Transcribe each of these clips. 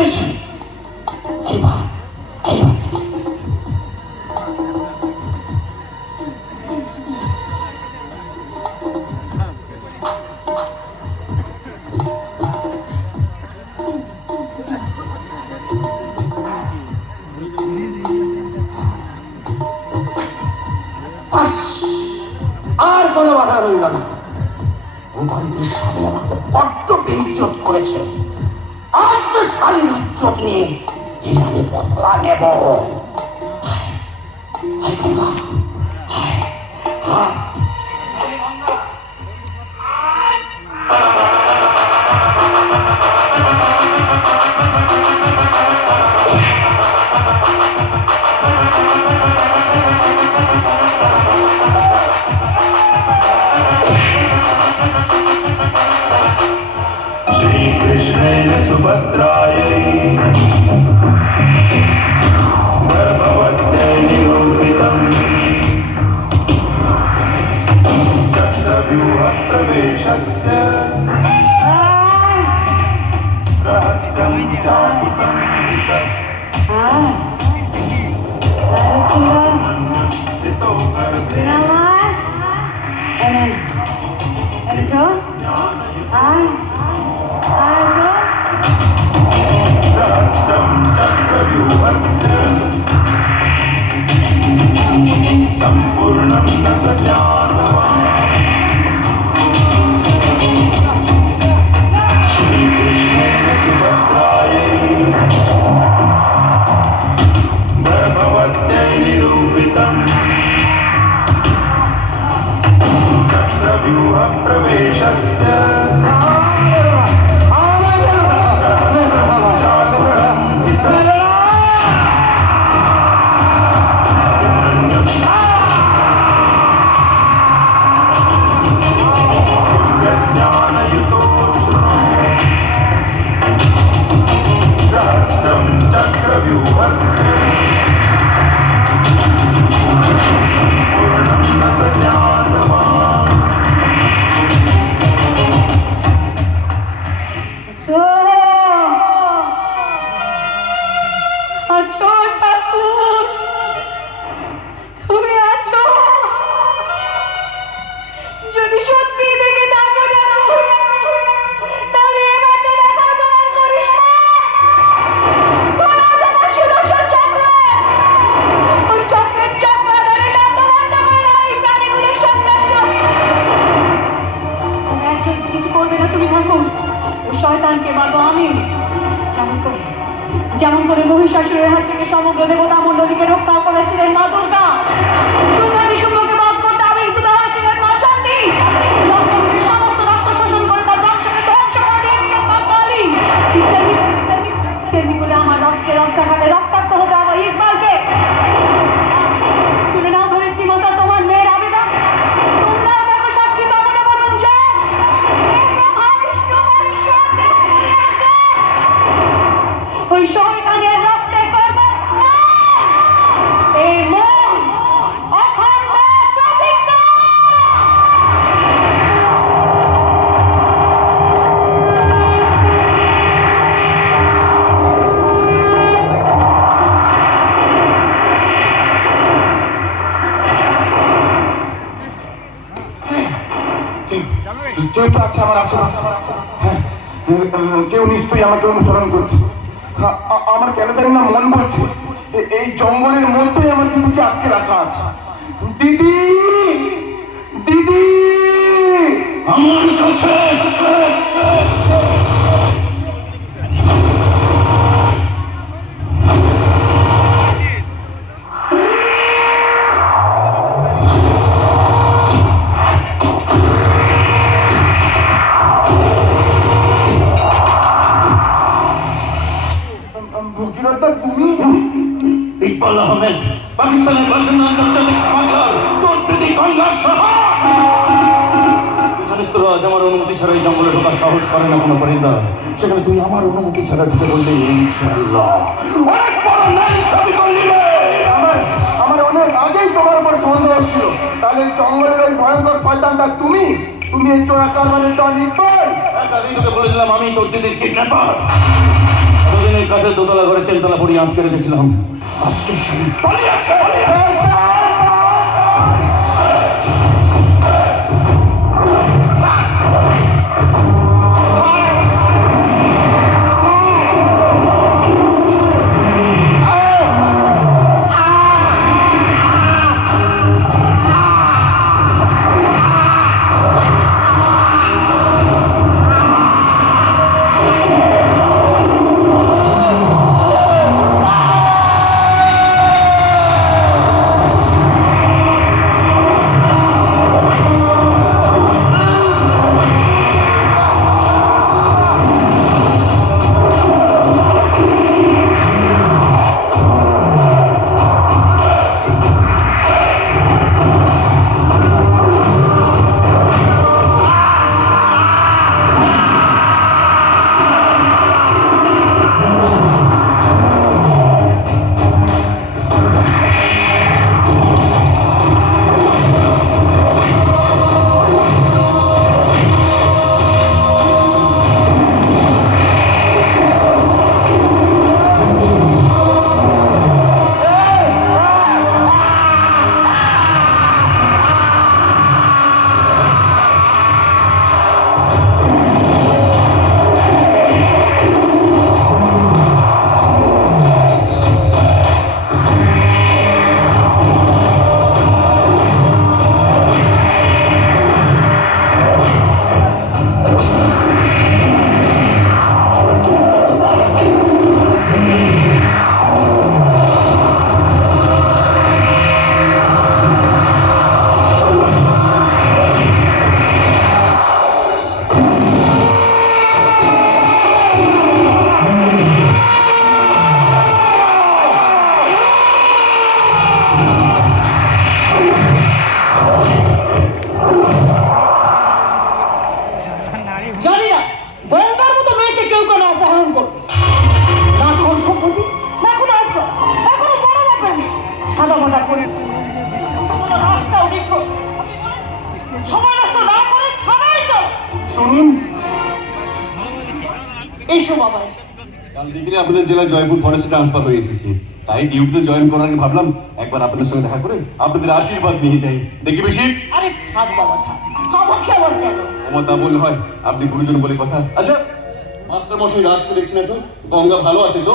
পেয়েছি। এইবার এইবার আর কোনো বাধা রইল না। বাড়িতে স্বামী আমাকে বড্ড বেইজ্জত করেছে। আজ তো স্বামীর ইজ্জত নিয়ে এই আমি বদলা নেব। श्रीकृष्णेन सुभद्रायै गर्भवत्यै निरूपितम् चक्रव्यूहप्रवेशस्य रहस्यं चापुतं स्थितो गर्भे रहस्यं चक्रव्यूहस्य सम्पूर्णं न स ज्ञातवान्। श्रीकृष्णेन सुभद्रायै गर्भवत्यै निरूपितम् चक्रव्यूहप्रवेशस्य যেমন করে মহিষাসুরের হাত থেকে সমগ্র দেবতা মণ্ডলীকে রক্ষা করেছিলেন মা দুর্গা, শুম্ভকে বধ করতে আবির্ভূত হয়েছিলেন মা চণ্ডী, লঙ্কাকে সমস্ত রক্ত শোষণ করে তার বংশকে ধ্বংস করে দিয়েছিলেন মা কালী। তেমনি করে আমার রক্তে রক্তাঘাতে রক্তাক্ত হতে হবে ইকবালকে। শুনে নাও ধরিত্রী মাতা, তোমার মেয়ের আবেদন, তোমরা আমাকে সাক্ষী কামনা করুন যে ওই শয়তানের রক্তে করব এই মন অখণ্ড প্রতিজ্ঞা। কেউ তো আছে আমার আশেপাশে। হ্যাঁ, কেউ নিশ্চয়ই আমাকে অনুসরণ করছে। আমার কেন জানি না মন বলছে এই জঙ্গলের মধ্যে আমার দিদিকে আটকে রাখা আছে। দিদি, দিদি আমার কাছে। তুমি ইকবাল আহমেদ, পাকিস্তানের বাসিন্দা, আন্তর্জাতিক স্মাগলার, তোর দিদি গঙ্গার সহা। আজ আমার অনুমতি ছাড়া এই জঙ্গলে ঢোকার সাহস করে না কোনো পরিন্দা। সেখানে তুই আমার অনুমতি ছাড়া ঢুকে বললি ইনশাআল্লাহ অনেক বড় নাই দাবি করলি রে। আমার অনেক আগেই তোমার উপর সন্দেহ হচ্ছিল। তাহলে জঙ্গলের ওই ভয়ঙ্কর শয়তানটা তুমি এই চোরাকার মানে তোর ইকবাল। কালই তোকে বলেছিলাম আমি তোর দিদির কিডন্যাপার। কাঠের দোতলা ঘরে চেনতলা পড়িয়ে আঁচকে রেখেছিলাম। আজকে স্বামী পালিয়েছে। জানি না গঙ্গার মতো মেয়েকে কেউ কেন অপহরণ করবে। না কোন সম্পত্তি, না কোনো আশ্রয়, না কোনো বড় ব্যাপার নেই। সাদা মাটা করে কোনো রাস্তাও নিখোঁজ। সময় নষ্ট না করে খানাই তো শুনুন, এইসব আবার কাল বিকেলে আপনাদের জেলায় জয়পুর ফরেস্টে ট্রান্সফার হয়ে এসেছি, তাই ডিউটিতে জয়েন করার আগে ভাবলাম একবার আপনাদের সঙ্গে দেখা করে আপনাদের আশীর্বাদ নিয়ে যাই। দেখি বেশি আরে থাক বাবা থাক, আমাকে আবার কেন? আমার তা বললে হয়, আপনি গুরুজন বলে কথা। আচ্ছা মাস্টার মশাই রাজকে দেখছি না তো? গঙ্গা ভালো আছে তো?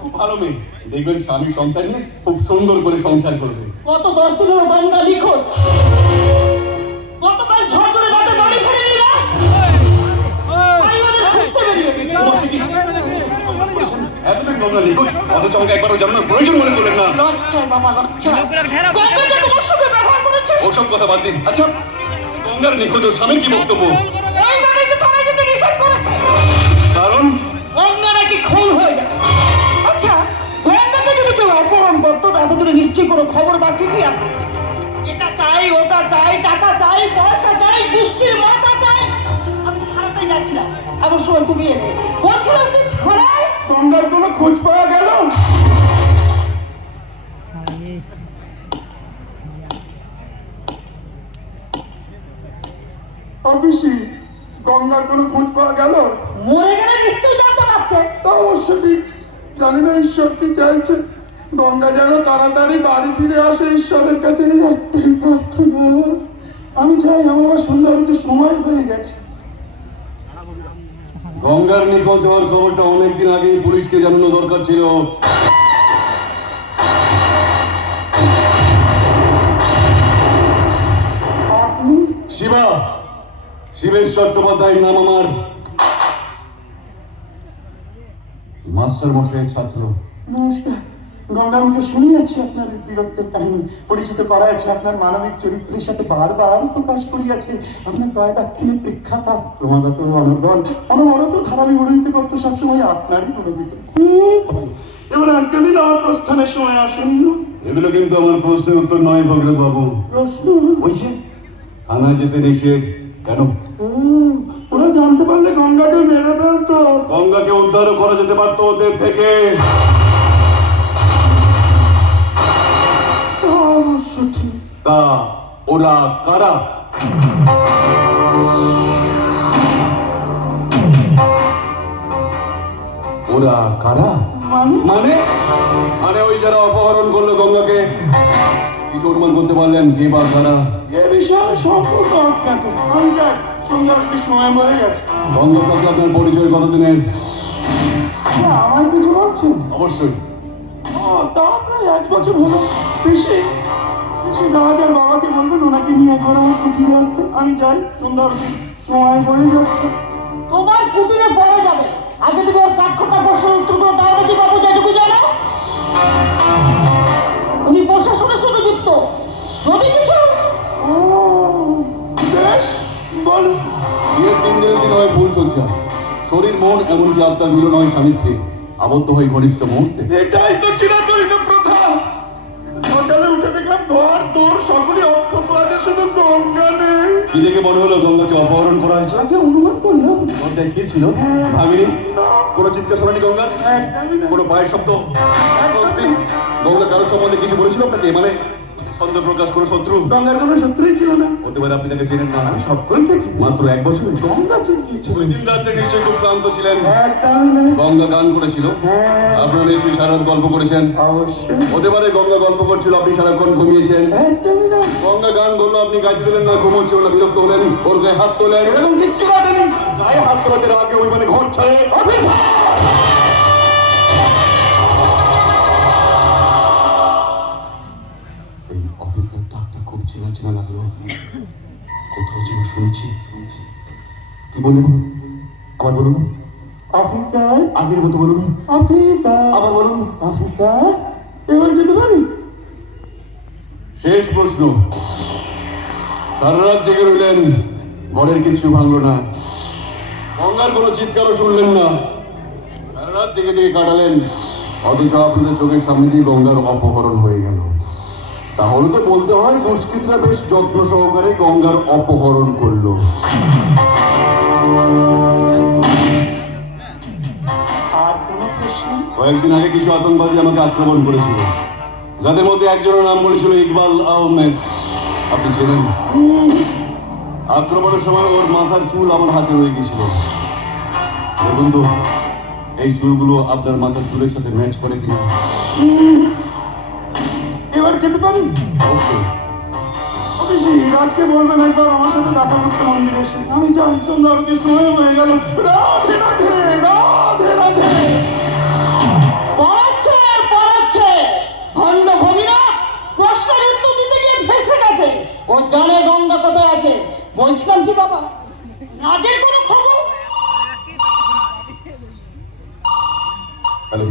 খুব ভালো মেয়ে, দেখবেন স্বামীর সংসার নিয়ে খুব সুন্দর করে সংসার করবে। কত 10 দিন হলো গঙ্গা নিখোঁজ। গতকাল ঝড় ধরে রাতে বাড়ি ফিরে নিয়ে না খুঁজতে বেরিয়ে এতদিন গঙ্গা নিখোঁজ, অথচ আমাকে একবারও জানানোর প্রয়োজন মনে করলেন না। লজ্জা বাবা লজ্জা। গঙ্গাকে তোমার সঙ্গে ব্যবহার করেছে। ওসব কথা বাদ দিন। আচ্ছা গঙ্গার নিখোঁজ ওর স্বামীর কি বক্তব্য? এইভাবে কি তোমায় যেতে নিষেধ করেছে? কারণ গঙ্গা নাকি খুন হয়ে যায়। আচ্ছা গঙ্গাকে যদি কেউ অপহরণ করতো তাহলে তুমি নিশ্চয়ই কোনো খবর বাকি কি আছে? এটা চাই ওটা চাই, টাকা চাই, পয়সা চাই, বৃষ্টির মাথা চাই। আমি থানাতে যাচ্ছিলাম, এমন সময় তুমি এলে। বলছিলাম কি থানায় গঙ্গার কোনো খোঁজ পাওয়া গেল? অফিসি গঙ্গার কোনো খোঁজ পাওয়া গেল? মরে গেলে নিশ্চয়ই জানতে পারতে। তা অবশ্য ঠিক, জানি না ঈশ্বর কি চাইছে। গঙ্গা যেন তাড়াতাড়ি বাড়ি ফিরে আসে, ঈশ্বরের কাছে এই একটাই প্রার্থনা। আমি চাই আমার সুন্দর হতে সময় হয়ে গেছে। গঙ্গার নিখোঁজ হওয়ার খবরটা অনেকদিন আগে পুলিশকে জানানো দরকার ছিল। আপনি শিবা, শিবেশ চট্টোপাধ্যায়ের নাম আমার। মাস্টার মশাইয়ের ছাত্র। নমস্কার। গঙ্গার মুখে শুনে যাচ্ছি আপনার বীরত্বের কাহিনী, পরিচিত করা আছে আপনার মানবিক চরিত্রের সাথে বারবার প্রকাশ করিয়াছে আপনার দয়াদাক্ষিণে প্রেক্ষাপট, ক্রমাগত অনর্গল অনবরত ধারাবি গণিতে করতে সবসময় আপনারই প্রণোদিত। খুব ভালো। এবার একদিন আমার প্রস্থানের সময় আসন্ন। এগুলো কিন্তু আমার প্রশ্নের উত্তর নয় ভগীরথ বাবু। প্রশ্ন বলছে থানায় যেতে নিষেধ কেন? ওরা জানতে পারলে গঙ্গাকে মেরে ফেলতো। গঙ্গাকে উদ্ধারও করা যেতে পারতো ওদের থেকে। তা অবশ্য ঠিক। তা ওরা কারা? ওরা কারা? মানে মানে ওই যারা অপহরণ করলো গঙ্গাকে, কিছু অনুমান করতে পারলেন কে বা কারা? এ বিষয়ে সম্পূর্ণ অজ্ঞাত। আমি যাই, সন্ধ্যা অবধি সময় হয়ে গেছে। গঙ্গার সাথে আপনার পরিচয় কতদিনের? আমার কিছু বলছেন? অবশ্যই। তা প্রায় 1 বছর হলো। পিসি দাদার বাবাকে বলবেন ওনাকে নিয়ে একবার আমার কুটিরে আসতে। আমি যাই, সন্ধ্যা অবধি সময় হয়ে যাচ্ছে। তোমার কুটিরে পড়ে যাবে, আগে তুমি ওর কাঠখোটা বসে উত্তরগুলো দাও কি বাবু, যেটুকু জানো উনি প্রশাসনের সাথে যুক্ত। যদি কিছু ও বেশ, বলুন। বিয়ের 3 দিনের দিন হয় ভুল চলছে, শরীর মন এমনকি আত্মার মিলন হয় স্বামী স্ত্রী, আবদ্ধ হয়ে ঘনিষ্ঠ মুহূর্তে। এটাই তো চিরাচরিত প্রথা। সকালে উঠে দেখলাম ঘর তোর সকলে অক্ষত আছে, শুধু গঙ্গা নেই। কি দেখে মনে হলো গঙ্গাকে অপহরণ করা হয়েছে? তাকে অনুমান করলাম। গঙ্গায় কি ছিল? ভাবিনি কোনো চিৎকার শোনানি গঙ্গার? একদমই না। কোনো পায়ের শব্দ? গঙ্গা কারোর সম্বন্ধে কিছু বলেছিল আপনাকে? মানে সন্দেহ প্রকাশ করে শত্রু? গঙ্গার কোনো শত্রুই ছিল না। হতে পারে আপনি তাকে চেনেন না। আমি সকলকে চিনি। মাত্র 1 বছর? গঙ্গা চিনিয়েছিল। ওই দিন রাত্রে নিশ্চয়ই খুব ক্লান্ত ছিলেন। একদমই না। গঙ্গা গান করেছিল, হ্যাঁ, আপনারা নিশ্চয়ই সারা রাত গল্প করেছেন। অবশ্যই। হতে পারে গঙ্গা গল্প করছিল, আপনি সারাক্ষণ ঘুমিয়েছেন। একদমই না। গঙ্গা গান করলো, আপনি গাইছিলেন না, ঘুমোচ্ছিল না, বিরক্ত হলেন, ওর গায়ে হাত তোলেন। এরকম কিচ্ছু ঘটেনি। গায়ে হাত তোলাতে আগে ওই মানে ঘর ছাড়ে। এই অফিসের ডাকটা খুব চেনা চেনা লাগলো, কোথাও চেনা শুনেছি। কি বললেন? আবার বলুন। অফিসার, আগের মতো বলুন। অফিসার, আবার বলুন। অফিসার, এবার যেতে পারি? শেষ প্রশ্ন। সারা রাত জেগে রইলেন, ঘরের কিচ্ছু ভাঙলো না, গঙ্গার কোনো চিৎকারও শুনলেন না, সারা রাত জেগে জেগে কাটালেন, অথচ আপনাদের চোখের সামনে দিয়ে গঙ্গার অপহরণ হয়ে গেল। তাহলে তো বলতে হয় দুষ্কৃতরা বেশ যত্ন সহকারে গঙ্গার অপহরণ করলো। আর কোনো প্রশ্ন? কয়েকদিন আগে কিছু আতঙ্কবাদী আমাকে আক্রমণ করেছিল, যাদের মধ্যে একজনের নাম বলেছিল ইকবাল আহমেদ। আপনি চেনেন? আক্রমণের সময় ওর মাথার চুল আমার হাতে রয়ে গেছিল। দেখুন তো এই চুলগুলো আপনার মাথার চুলের সাথে ম্যাচ করে কিনা। এবার যেতে পারি? অবশ্যই। অফিসে রাজকে বলবেন একবার আমার সাথে দেখা করতে মন্দিরে এসে। আমি যাই, সন্ধ্যা অবধি সময় হয়ে গেল। রাধে রাধে, রাধে রাধে। পড়াচ্ছে খন্ড ভগিরা প্রশ্নের উত্তর দিতে গিয়ে ফেসে গেছে। ও জানে গঙ্গা কোথায় আছে। বলছিলাম কি বাবা, রাজের কোনো খবর? হ্যালো,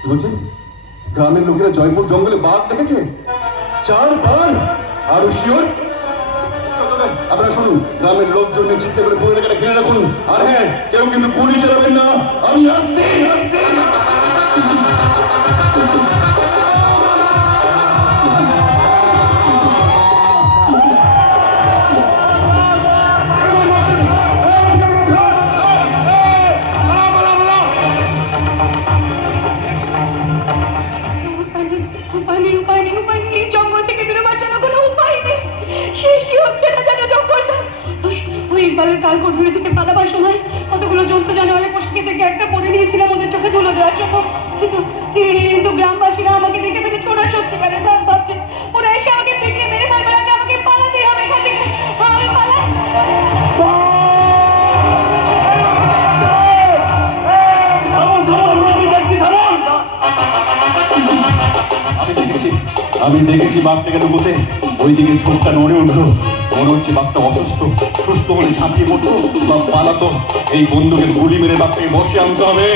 কি বলছেন? গ্রামের লোকেরা জয়পুর জঙ্গলে বাঘ দেখেছে 4 বার? আর শিওর? আপনারা শুনুন, গ্রামের লোকজন চিন্তা করে পুরো এলাকাটা ঘিরে রাখুন। আর হ্যাঁ, কেউ কিন্তু গুলি চালাবেন না। আমি আসছি। উপায় নেই, এই জঙ্গল থেকে দূরে বাঁচানোর কোনো উপায় নেই। শেষই হচ্ছে না যেন জঙ্গলটা। ওই ইকবালের কাল কোটগুলো থেকে পালাবার সময় কতগুলো জন্তু জানোয়ারের পশুকে থেকে একটা পরে নিয়েছিলাম ওদের চোখে ধুলো দেওয়ার জন্য। কিন্তু গ্রামবাসীরা আমাকে দেখে ফেলেছে, ওরা সত্যিকারে ধান ভাবছে। ওরা এসে আমাকে পিটিয়ে মেরে ফেলবার আগে আমাকে পালাতেই হবে এখান থেকে। আমি পালাই। আমি দেখেছি বাঘটাকে ঢুকতে, ওইদিকে ছোটটা নড়ে উঠলো, মনে হচ্ছে বাঘটা অসুস্থ। সুস্থ হলে ঝাঁপিয়ে পড়তো বা পালাতো। এই বন্দুকের গুলি মেরে বাঘটাকে বসে আনতে হবে।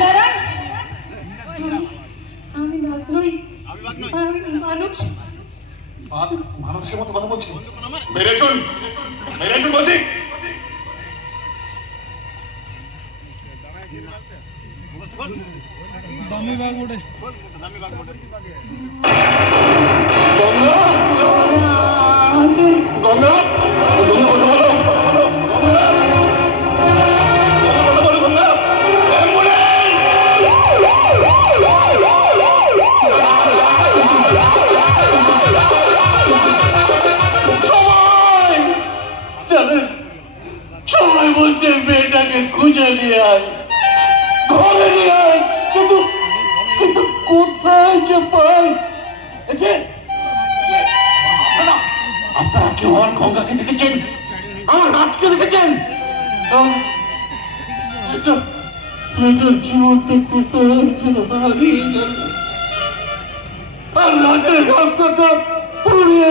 নারায়ণ, আমি বাঘ নই, আমি মানুষ। মানুষের মতো কথা বলছি? বেরেছুন বলছি। দামি বাঘ ওঠে। গঙ্গা, গঙ্গা, গঙ্গা কথা বলো। গঙ্গা, মেয়েটাকে খুঁজে নিয়ে আয়, ঘরে নিয়ে আয়। কিন্তু কিন্তু কোথায় যে পাই? আপনারা কেউ আমার গঙ্গাকে দেখেছেন? আমার রাতকে দেখেছেন? জীবনটা হারিয়ে গেল, আর রাতের রক্তটা পুড়িয়ে